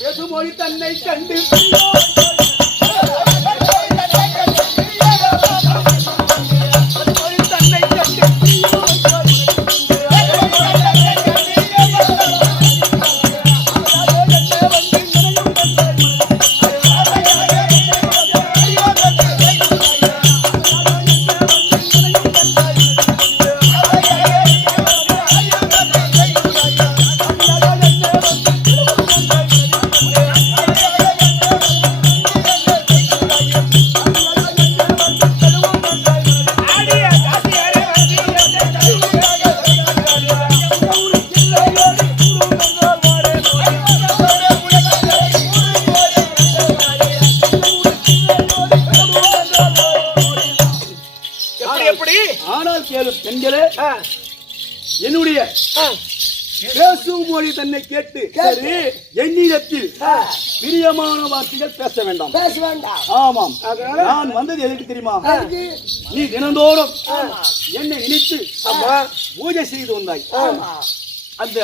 பேசுமொழி தன்னை கண்டு பெண்களே என்னுடைய பேசும் மொழி தன்னை கேட்டு என்னிடத்தில் பிரியமான வார்த்தைகள் பேச வேண்டாம். ஆமாம், நான் வந்தது எதுக்கு தெரியுமா? நீ தினந்தோறும் என்னை நினைத்து பூஜை செய்து வந்தாய். அந்த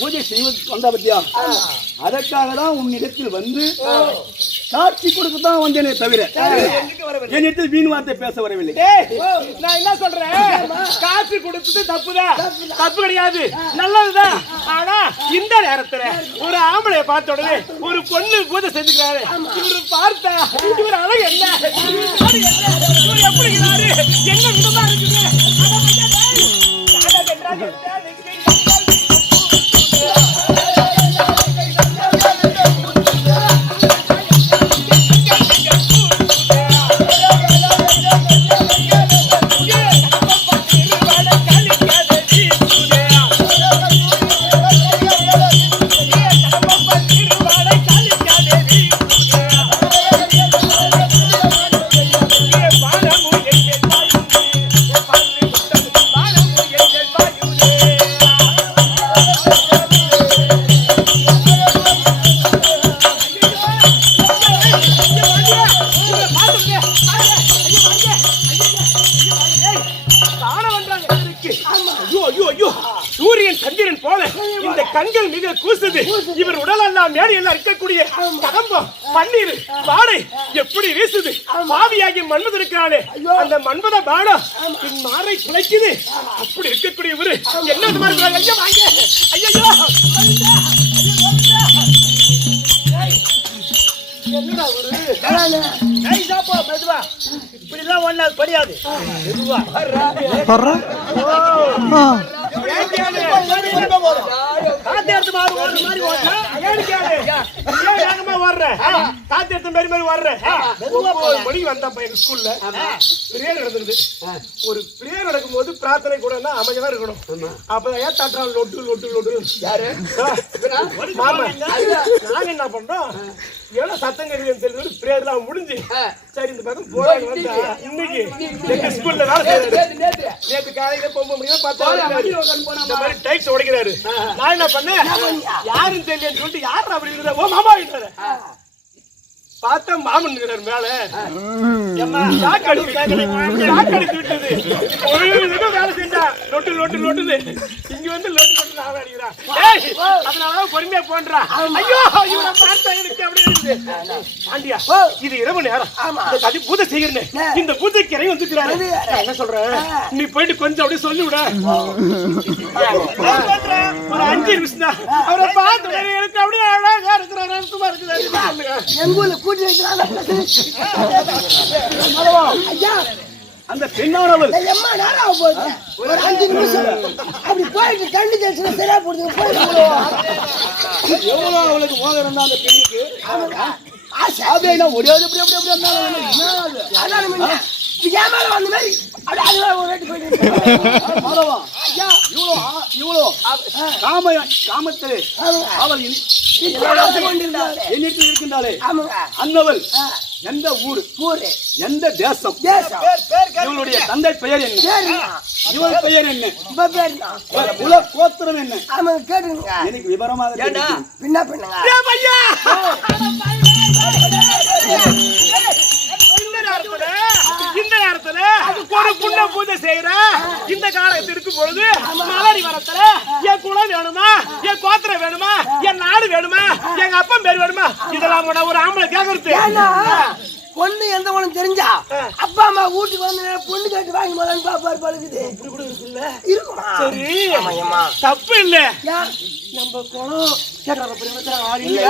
பூஜை செய்வது வந்தா பத்தியா, அதற்காக தான் உன்னிடத்தில் வந்து காட்சி கொடுக்கத்தான் வந்தேனே தவிர என்னிடத்தில் வீண் வார்த்தை பேச வரவில்லை. நான் என்ன சொல்றேன், காட்சி கொடுத்தது தப்புதான், தப்பு கிடையாது, நல்லதுதான். ஆனா இந்த நேரத்துல ஒரு ஆம்பளைய பார்த்த உடனே ஒரு பொண்ணு பூஜை செஞ்சுக்கிறாரு. இவரு பார்த்தா இவர் அழகு என்ன, எப்படி என்ன விதமா இருக்குது. சூரியன் சந்திரன் போல இந்த கண்கள் மிக கூசுது. இவர் உடலெல்லாம் மேடையெல்லாம் இருக்கக்கூடிய கதம்பம் பன்னீர் வாடை எப்படி வீசுது. பாவியாகி மன்மது இருக்கிறானே, அந்த மன்மத பாடம் என் மாறை குலைக்குது. அப்படி இருக்கக்கூடிய இவரு என்ன விதமா இருக்கிறாங்க? ஐயா வாங்க, ஐயோ என்னடா ஒரு மெதுவா இப்படிலாம் ஒண்ணா படியாது. மெதுவா ஒரு பிரேயர் நடக்கும்போது பிரார்த்தனை கூட அமைதியா இருக்கணும். அப்பதான் தட்டுறாங்க லொட்டு லொட்டு லொட்டு. நாங்க என்ன பண்றோம், எவ்வளவு சத்தம் கேட்குதுன்னு தெரிஞ்சு பிரேயர்லாம் முடிஞ்சு சரி இந்த பக்கம் போறாங்க. இன்னைக்கு எங்க ஸ்கூல்ல வேலை செய்யறாரு. நேற்று காலையில போக முடியும் பார்த்தா டைப்ஸ் உடைக்கிறாரு. நான் என்ன பண்ணேன், யாருன்னு தெரியலன்னு சொல்லிட்டு யாரு அப்படி ஓ மாமா விட்டாரு. பார்த்தா மாமன் இருக்கிறார் மேல. வேலை செஞ்சா லொட்டு லொட்டு லொட்டுது. இங்க வந்து லொட்டு லொட்டு நான் அடிக்கிறான். அதனாலதான் பொறுமையா போன்றா. ஐயோ இவரை பார்த்தா எனக்கு அப்படி இருக்குது. ஆண்டியா இது இரவு நேரம், அது பூஜை செய்கிறேன். இந்த பூஜைக்கு இறங்கி வந்துக்கிறாரு. என்ன சொல்றேன், நீ போயிட்டு கொஞ்சம் அப்படியே சொல்லி விட. ஒரு 5 நிமிஷம் தான் அவரை பார்த்து எனக்கு அப்படியே அழகா இருக்கிறாரு, அர்த்தமா இருக்கிறாரு. அந்த பெண்ணானவள் ஒரு 5 நிமிஷம் அப்படி போயிட்டு கண்டு தெரிச்சு சரியா போடுது. எவ்வளவு அவளுக்கு மோகம் இருந்தா அந்த பெண்ணுக்கு ஒரே காமத்திலே அவள் என்னிடத்தில் இருக்கின்றாளே, அன்னவள் எந்த ஊர், எந்த தேசம், இவளுடைய தந்தை பெயர் என்ன, இவள் பெயர் என்ன, குல கோத்திரம் என்ன, எனக்கு விவரமாக பூஜை செய்யற இந்த காலத்து இருக்கும் பொழுது மலடி வரத்துல என் குலம் வேணுமா, என் கோத்திரம் வேணுமா, என் நாடு வேணுமா, எங்க அப்பா பேர் வேணுமா, இதெல்லாம் ஒரு ஆம்பளை கேக்குறது. பொண்ணு எந்த ஒண்ணு தெரிஞ்சா அப்பா அம்மா வீட்டுக்கு வந்து பொண்ணு கேட்டு வாங்கி போலான்னு பாப்பாரு பழகுது. இப்படி கூட இருக்குல்ல? இருக்குமா? சரி, தப்பு இல்ல. ஏன்? நம்ம குலம் கேட்கற இல்ல